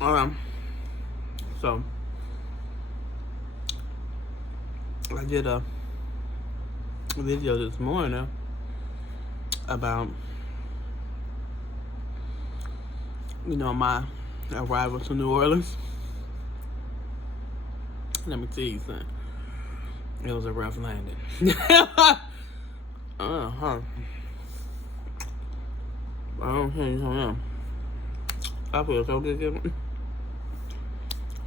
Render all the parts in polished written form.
So I did a video this morning about, my arrival to New Orleans. Let me tell you something. It was a rough landing. I don't tell you something. I feel so good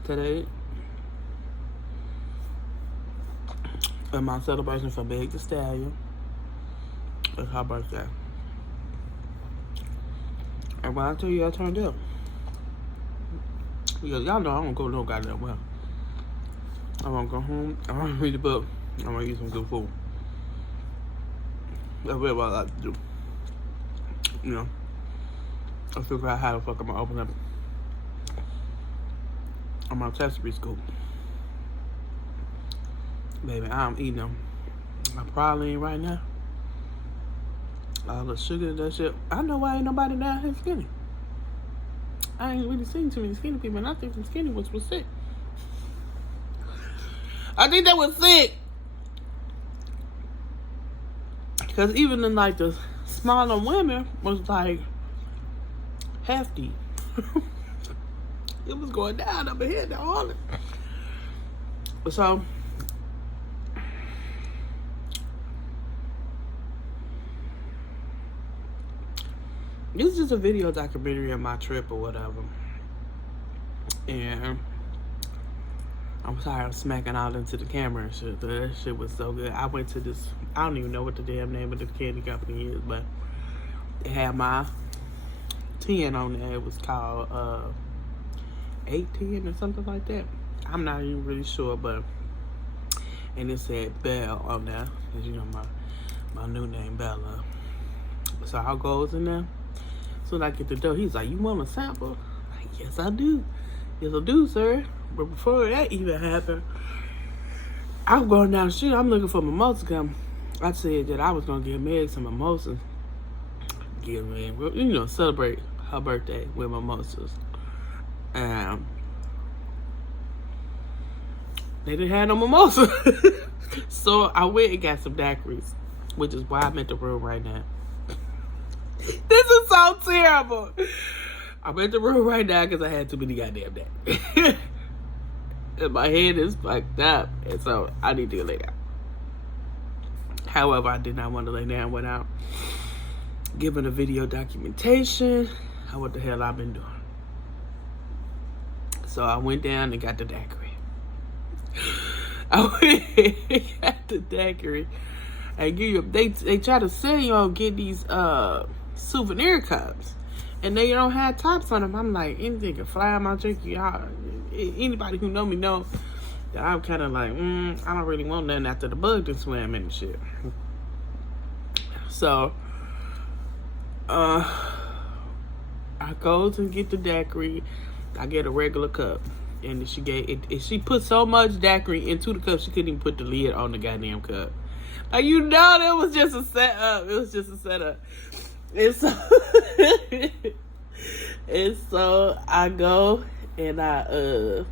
today. And my celebration for Big the Stallion. It's her birthday. And when I tell you I turned up, because y'all know I don't go no goddamn well. I want to go home, I want to read a book, I want to eat some good food. That's really what I like to do. I figure out how the fuck I'm going to open up on my Sesame School. Baby, I'm eating them. My praline right now. All the sugar, that shit. I know why ain't nobody down here skinny. I ain't really seen too many skinny people, and I think the skinny ones was sick. I think they was sick. Because even in like the smaller women was like hefty. It was going down up ahead to all it. So this is just a video documentary of my trip or whatever. And I'm sorry I'm smacking out into the camera and shit. That shit was so good. I went to this, I don't even know what the damn name of the candy company is, but it had my 10 on there. It was called 810 or something like that. I'm not even really sure, but and it said Belle on there. As you know, my new name, Bella. So I goes in there. So when I get the door, he's like, "You want a sample?" I'm like, "Yes, I do. Yes, I do, sir." But before that even happened, I'm going down the street. I'm looking for mimosa gum. I said that I was gonna give Meg some mimosas. Give me, celebrate her birthday with mimosas. They didn't have no mimosa. So I went and got some daiquiris, which is why I'm at the room right now. This is so terrible. I'm at the room right now because I had too many goddamn days. And my head is fucked up. And so I need to lay down. However, I did not want to lay down without giving a video documentation of what the hell I've been doing. So I went down and got the daiquiri. I went and got the daiquiri. And they try to sell you on get these souvenir cups, and they don't have tops on them. I'm like, anything can fly on my drink. Y'all, anybody who know me know that I'm kind of like, I don't really want nothing after the bug that swam in and shit. So, I go to get the daiquiri. I get a regular cup, and she put so much daiquiri into the cup she couldn't even put the lid on the goddamn cup. Like, that was just a setup. It was just a setup. And so, I go and I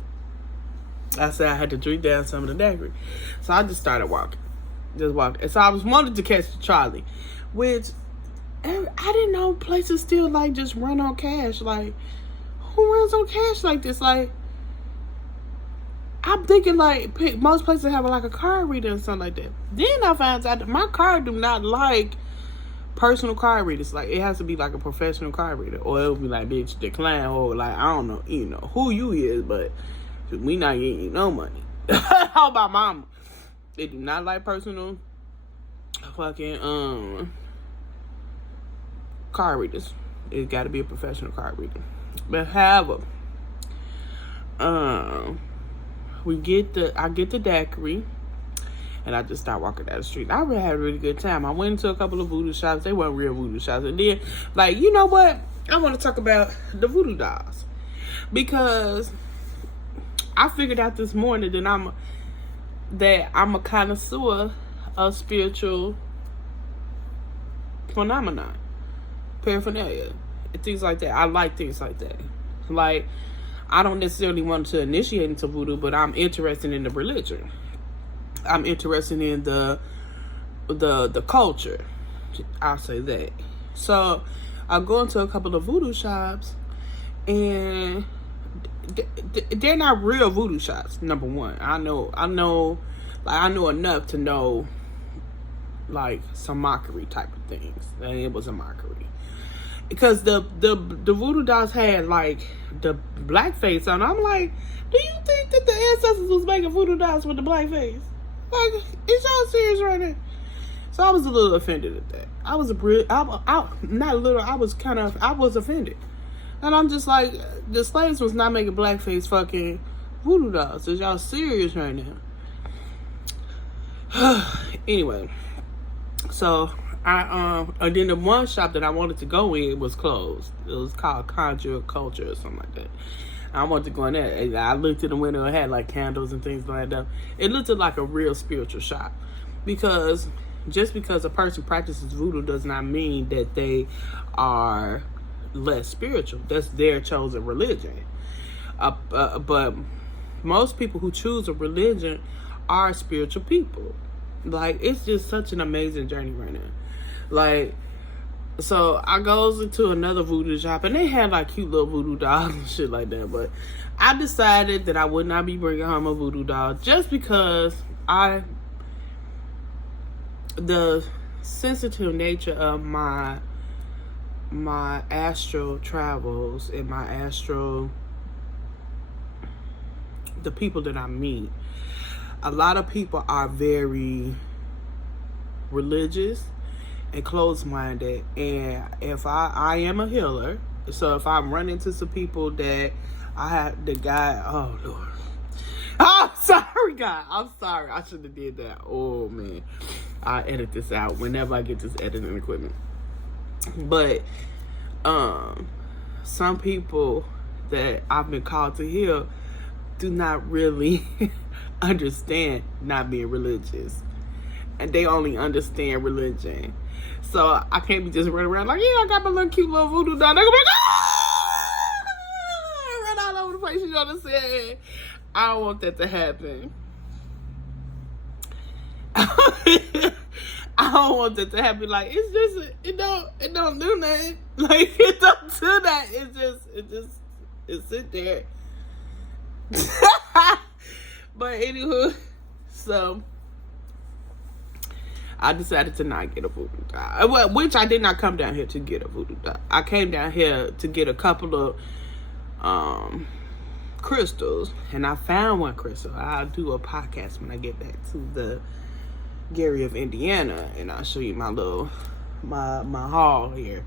said I had to drink down some of the daiquiri. So I just started walking. And so I was wanted to catch the trolley, which I didn't know places still like just run on cash. Like, who runs on cash like this? Like, I'm thinking like most places have like a card reader or something like that. Then I found out that my card do not like personal card readers. Like, it has to be like a professional card reader, or it'll be like, bitch, decline, or like, I don't know, who you is, but we not getting you no money. How about mama? They do not like personal fucking card readers. It's got to be a professional card reader. But however, I get the daiquiri, and I just start walking down the street. I really had a really good time. I went into a couple of voodoo shops. They weren't real voodoo shops. And then, like, you know what? I want to talk about the voodoo dolls, because I figured out this morning that I'm a connoisseur of spiritual paraphernalia, and things like that. I like things like that. Like, I don't necessarily want to initiate into voodoo, but I'm interested in the religion. I'm interested in the culture. I'll say that. So I go into a couple of voodoo shops, and they're not real voodoo shops. Number one, I know enough to know like some mockery type of things, and it was a mockery because the voodoo dolls had like the blackface on. I'm like, do you think that the ancestors was making voodoo dolls with the blackface? Like, is y'all serious right now? So I was a little offended at that. I was offended. And I'm just like, the slaves was not making blackface fucking voodoo dolls. Is y'all serious right now? Anyway, so and then the one shop that I wanted to go in was closed. It was called Conjure Culture or something like that. I wanted to go in there. And I looked in the window. It had like candles and things like that. It looked like a real spiritual shop, because just because a person practices voodoo does not mean that they are less spiritual. That's their chosen religion. But most people who choose a religion are spiritual people. Like, it's just such an amazing journey right now. Like, so I goes into another voodoo shop, and they had like cute little voodoo dolls and shit like that. But I decided that I would not be bringing home a voodoo doll, just because the sensitive nature of my astral travels and the people that I meet. A lot of people are very religious and closed-minded, and if I am a healer, so if I run into some people that I have the guy, oh Lord, oh sorry God, I'm sorry, I shouldn't have did that. Oh man, I edit this out whenever I get this editing equipment. But some people that I've been called to heal do not really understand not being religious, and they only understand religion. So I can't be just running around like, yeah, I got my little cute little voodoo doll. They're gonna be like, ah! Run all over the place. You know what I'm saying? I don't want that to happen. I don't want that to happen. Like, it's just, it don't do nothing. Like, it don't do that. It sit there. But anywho, so I decided to not get a voodoo doll. Well, which I did not come down here to get a voodoo doll. I came down here to get a couple of crystals, and I found one crystal. I'll do a podcast when I get back to the Gary of Indiana, and I'll show you my haul here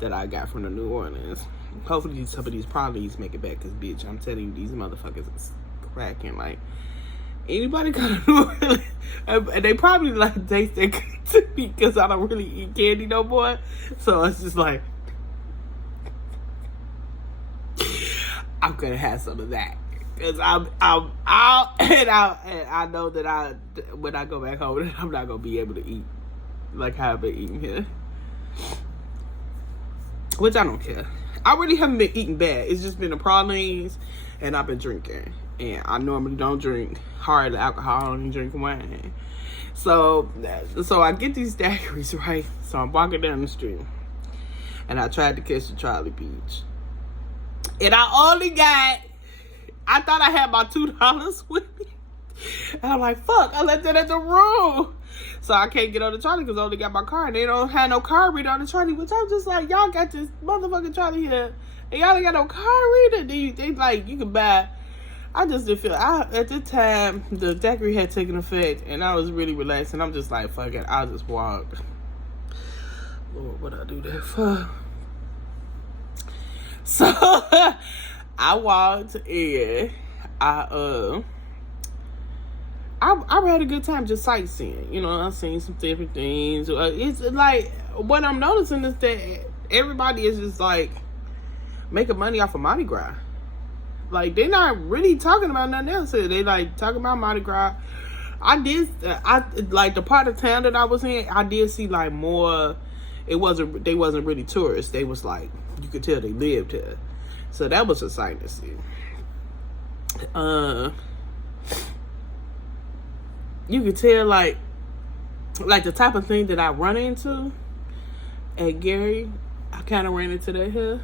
that I got from the New Orleans. Hopefully some of these probably make it back, because bitch, I'm telling you, these motherfuckers is cracking. Like, anybody got a New Orleans, and they probably like taste that good to me because I don't really eat candy no more. So it's just like, I'm gonna have some of that, because I know that when I go back home, I'm not gonna be able to eat like how I've been eating here, which I don't care. I really haven't been eating bad. It's just been the pralines, and I've been drinking. And I normally don't drink hard alcohol. I only drink wine. So I get these daiquiris, right? So I'm walking down the street, and I tried to catch the Charlie Beach. And I thought I had my $2 with me. And I'm like, fuck, I left that at the room. So I can't get on the trolley because I only got my car, and they don't have no car reader on the trolley, which I'm just like, y'all got this motherfucking trolley here, and y'all ain't got no car reader. They like, you can buy. I just didn't feel, at the time, the daiquiri had taken effect, and I was really relaxed, and I'm just like, fuck it, I'll just walk. Lord, what I do that for? So, I walked in, I had a good time just sightseeing. You know, I've seen some different things. It's like, what I'm noticing is that everybody is just like making money off of Mardi Gras. Like, they're not really talking about nothing else. They like talking about Mardi Gras. I like the part of town that I was in, I did see like more. They wasn't really tourists. They was like, you could tell they lived here. So that was a sight to see. you could tell like the type of thing that I run into at Gary, I kind of ran into that here.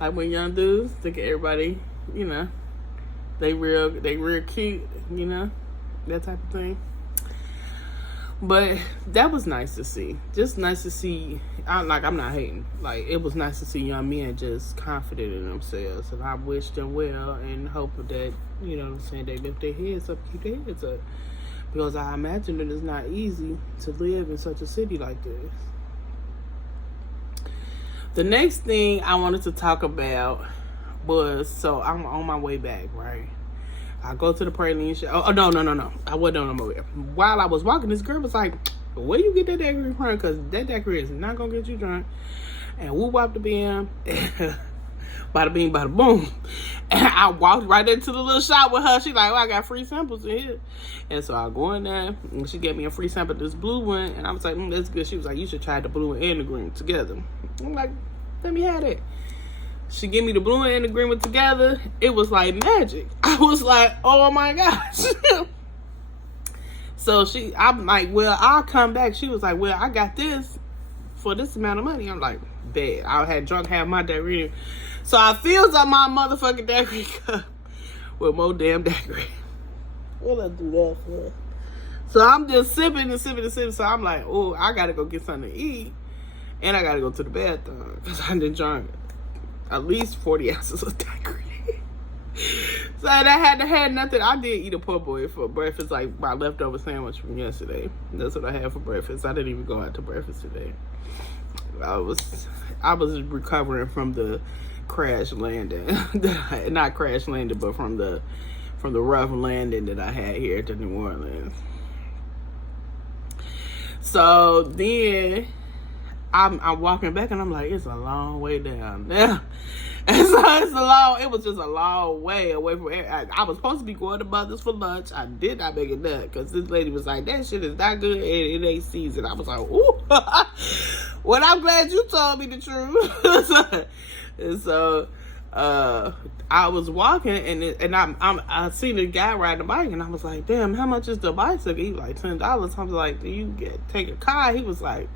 Like when young dudes think everybody, you know, they real cute, you know, that type of thing. But that was nice to see. Just nice to see. I'm not hating. Like, it was nice to see young men just confident in themselves. And I wish them well and hope that, you know what I'm saying, they lift their heads up, keep their heads up. Because I imagine that it's not easy to live in such a city like this. The next thing I wanted to talk about was, so I'm on my way back, right? I go to the Orleans show. Oh, no. I wasn't on my way. While I was walking, this girl was like, where you get that daiquiri from? Because that daiquiri is not going to get you drunk. And whoop wop the bam. Bada bing, bada boom. And I walked right into the little shop with her. She's like, I got free samples in here. And so I go in there, and she gave me a free sample of this blue one. And I was like, that's good. She was like, you should try the blue and the green together. I'm like, let me have it. She gave me the blue and the green one together. It was like magic. I was like, oh my gosh. So I'm like, well, I'll come back. She was like, well, I got this for this amount of money. I'm like, bet. I had drunk half my daiquiri. So I fills up my motherfucking daiquiri cup with more damn daiquiri. What I do that for? So I'm just sipping and sipping and sipping. So I'm like, oh, I gotta go get something to eat. And I gotta go to the bathroom. Because I done drunk at least 40 ounces of daiquiri. So I had nothing. I did eat a po' boy for breakfast, like my leftover sandwich from yesterday. That's what I had for breakfast. I didn't even go out to breakfast today. I was recovering from the crash landing. Not crash landing, but from the rough landing that I had here to New Orleans. So then I'm walking back and I'm like, it's a long way down there. And so it was just a long way away from I was supposed to be going to Mother's for lunch. I did not make it done because this lady was like, that shit is not good and it ain't seasoned. I was like, ooh. Well, I'm glad you told me the truth. And so I was walking and I seen a guy riding a bike and I was like, damn, how much is the bicycle? He was like $10. I was like, do you take a car? He was like,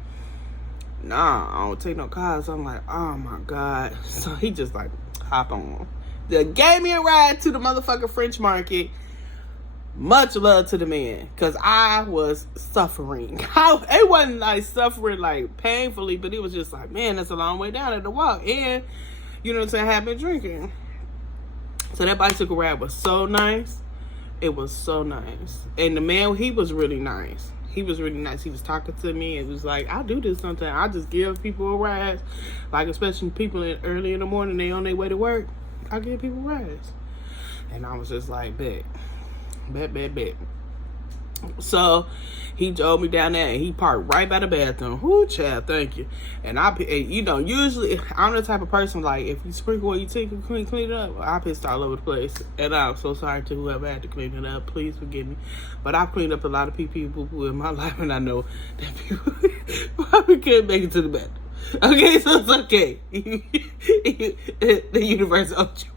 nah, I don't take no cars. So I'm like, oh my God. So he just like, hop on. They gave me a ride to the motherfucking French market. Much love to the man. Because I was suffering. It wasn't like suffering like painfully, but it was just like, man, that's a long way down at the walk. And, you know what I'm saying, I have been drinking. So that bicycle ride was so nice. It was so nice. And the man, he was really nice. He was really nice. He was talking to me and was like, I do this sometimes. I just give people a ride. Like, especially people early in the morning, they on their way to work. I give people rides. And I was just like, bet. So he drove me down there and he parked right by the bathroom. Whoo, child, thank you. And you know, usually I'm the type of person like, if you sprinkle or you take and clean it up, I pissed all over the place. And I'm so sorry to whoever had to clean it up. Please forgive me. But I've cleaned up a lot of pee-pee boo-boo in my life, and I know that people probably can't make it to the bathroom. Okay, so it's okay. The universe owed you.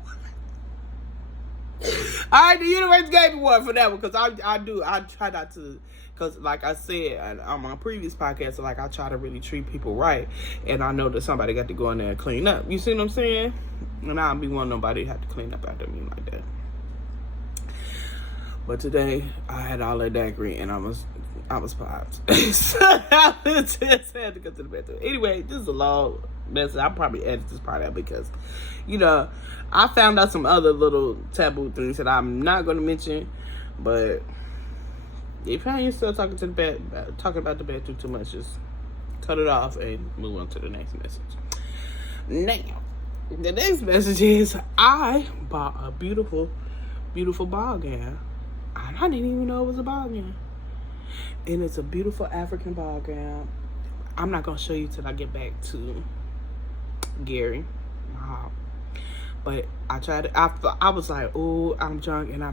All right, the universe gave me one for that one because I try not to, because like I said on my previous podcast, like I try to really treat people right, and I know that somebody got to go in there and clean up. You see what I'm saying? And I don't be wanting nobody to have to clean up after me like that. But today I had all that daiquiri and I was popped. So I just had to go to the bathroom. Anyway, this is a long message. I'll probably edit this part out because, you know, I found out some other little taboo things that I'm not going to mention. But if you find yourself talking about the bathroom too much, just cut it off and move on to the next message. Now, the next message is I bought a beautiful, beautiful ball gown. And I didn't even know it was a ball gown. And it's a beautiful African ball gown. I'm not going to show you till I get back to Gary. But I tried it. I was like, oh, I'm drunk. And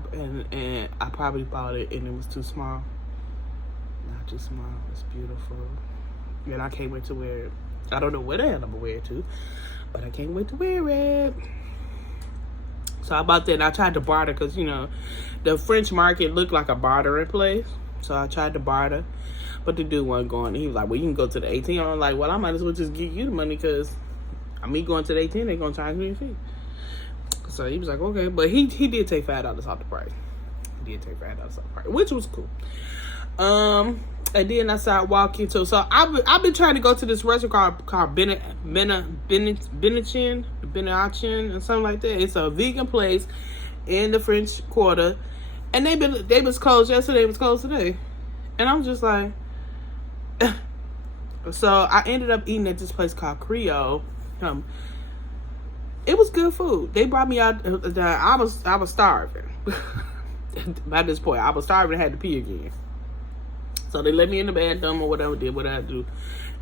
I probably bought it and it was too small. Not too small. It's beautiful. And I can't wait to wear it. I don't know what the hell I'm going to wear it to. But I can't wait to wear it. So I bought that, and I tried to barter because, you know, the French market looked like a bartering place. So I tried to barter, but the dude wasn't going. He was like, well, you can go to the ATM. I'm like, well, I might as well just give you the money because me going to the ATM, they're going to charge me a fee. So he was like, okay. But he did take $5 off the price. He did take $5 off the price, which was cool. And then I started walking to. So I've been trying to go to this restaurant called Benachin, or something like that. It's a vegan place in the French Quarter, and they was closed yesterday. It was closed today, and I'm just like. So I ended up eating at this place called Creole. It was good food. They brought me out. I was starving. By this point, I was starving and had to pee again. So they let me in the bathroom or whatever, did what I do.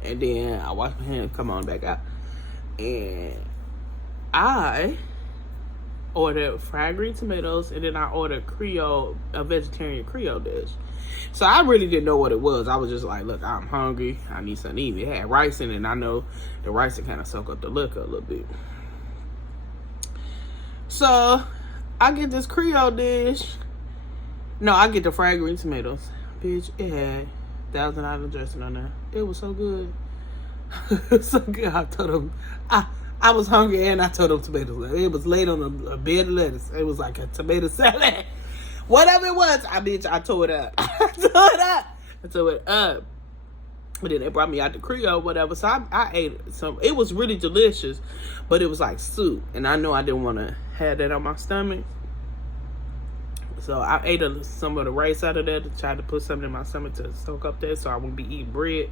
And then I washed my hands, come on back out. And I ordered fried green tomatoes, and then I ordered a vegetarian Creole dish. So I really didn't know what it was. I was just like, look, I'm hungry. I need something to eat. It had rice in it, and I know the rice would kind of soak up the liquor a little bit. So I get this Creole dish. No, I get the fried green tomatoes. Bitch, it had $1,000 dressing on there. It was so good. So good. I told them, I was hungry, and I told them tomatoes. It was laid on a bed of lettuce. It was like a tomato salad. Whatever it was, I tore it up. I tore it up. But then they brought me out the Creole, whatever. So I ate some. It was really delicious, but it was like soup. And I know I didn't want to have that on my stomach. So I ate some of the rice out of there to try to put something in my stomach to soak up that so I wouldn't be eating bread.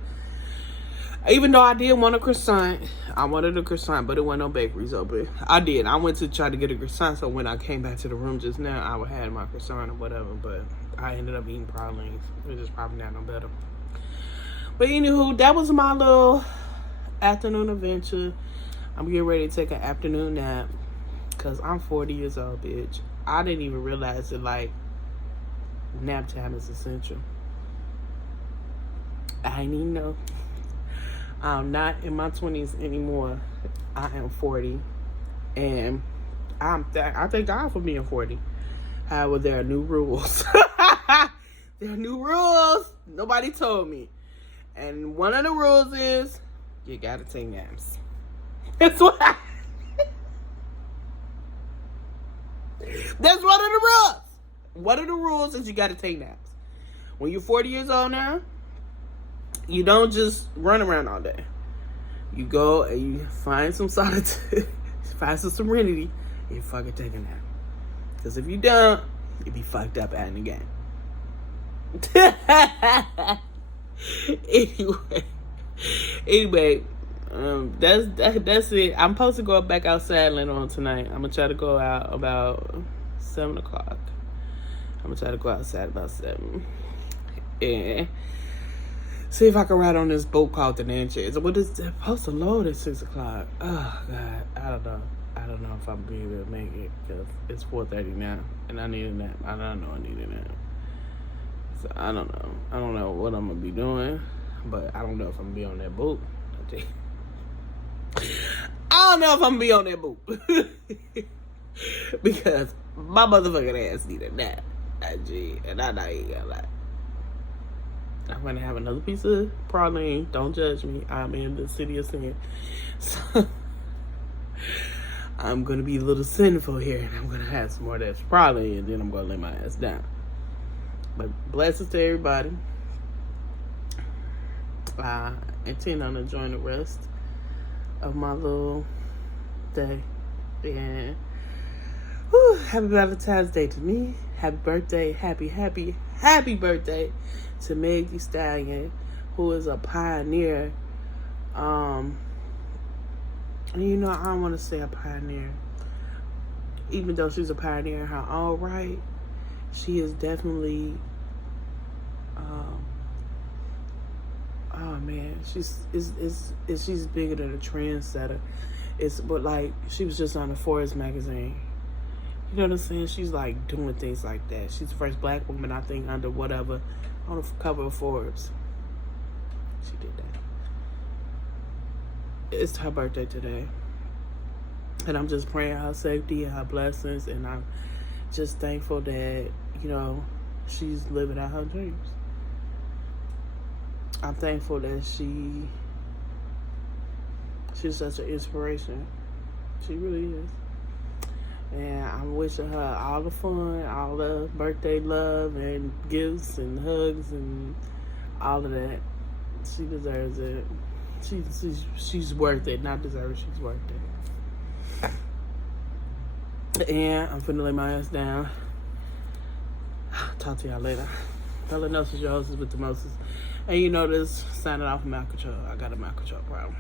Even though I did want a croissant, I wanted a croissant, but it wasn't no bakeries open. I did. I went to try to get a croissant, so when I came back to the room just now, I would have my croissant or whatever, but I ended up eating pralines, which is probably not no better. But anywho, that was my little afternoon adventure. I'm getting ready to take an afternoon nap because I'm 40 years old, bitch. I didn't even realize that, like, nap time is essential. I didn't even know. I'm not in my 20s anymore. I am 40. And I thank God for being 40. However, there are new rules. There are new rules. Nobody told me. And one of the rules is you gotta take naps. That's what That's one of the rules. One of the rules is you gotta take naps. When you're 40 years old now, you don't just run around all day. You go and you find some solitude, find some serenity, and you fucking take a nap. Because if you don't, you'll be fucked up out in the game. Anyway, that's it. I'm supposed to go back outside later on tonight. I'm gonna try to go out about 7 o'clock. I'm gonna try to go outside about 7 and see if I can ride on this boat called the Natchez. What is it supposed to load at 6 o'clock? Oh God, I don't know. I don't know if I'm gonna be able to make it because it's 4:30 now, and I need a nap. I don't know I need a nap. So I don't know. I don't know what I'm gonna be doing, but I don't know if I'm gonna be on that boat. I don't know if I'm gonna be on that boat because my motherfucking ass need a nap. And I'm not even gonna lie. I'm gonna have another piece of praline. Don't judge me. I'm in the city of sin, so I'm gonna be a little sinful here, and I'm gonna have some more of that praline, and then I'm gonna lay my ass down. But blessings to everybody. I intend on enjoying the rest of my little day. And happy Valentine's Day to me. Happy birthday. Happy birthday to Meg Thee Stallion, who is a pioneer. And you know, I don't want to say a pioneer. Even though she's a pioneer in her own right, she is definitely oh man, she's bigger than a trendsetter. But like, she was just on the Forbes magazine. You know what I'm saying? She's like doing things like that. She's the first black woman, I think, under whatever, on the cover of Forbes. She did that. It's her birthday today. And I'm just praying her safety and her blessings. And I'm just thankful that, you know, she's living out her dreams. I'm thankful that she's such an inspiration. She really is. And I'm wishing her all the fun, all the birthday love and gifts and hugs and all of that. She deserves it. She's worth it. Not deserve it, she's worth it. And I'm finna lay my ass down. Talk to y'all later. Bella knows your hostess with the Moses. And you know this, signing off from Mouth Control. I got a Mouth Control problem.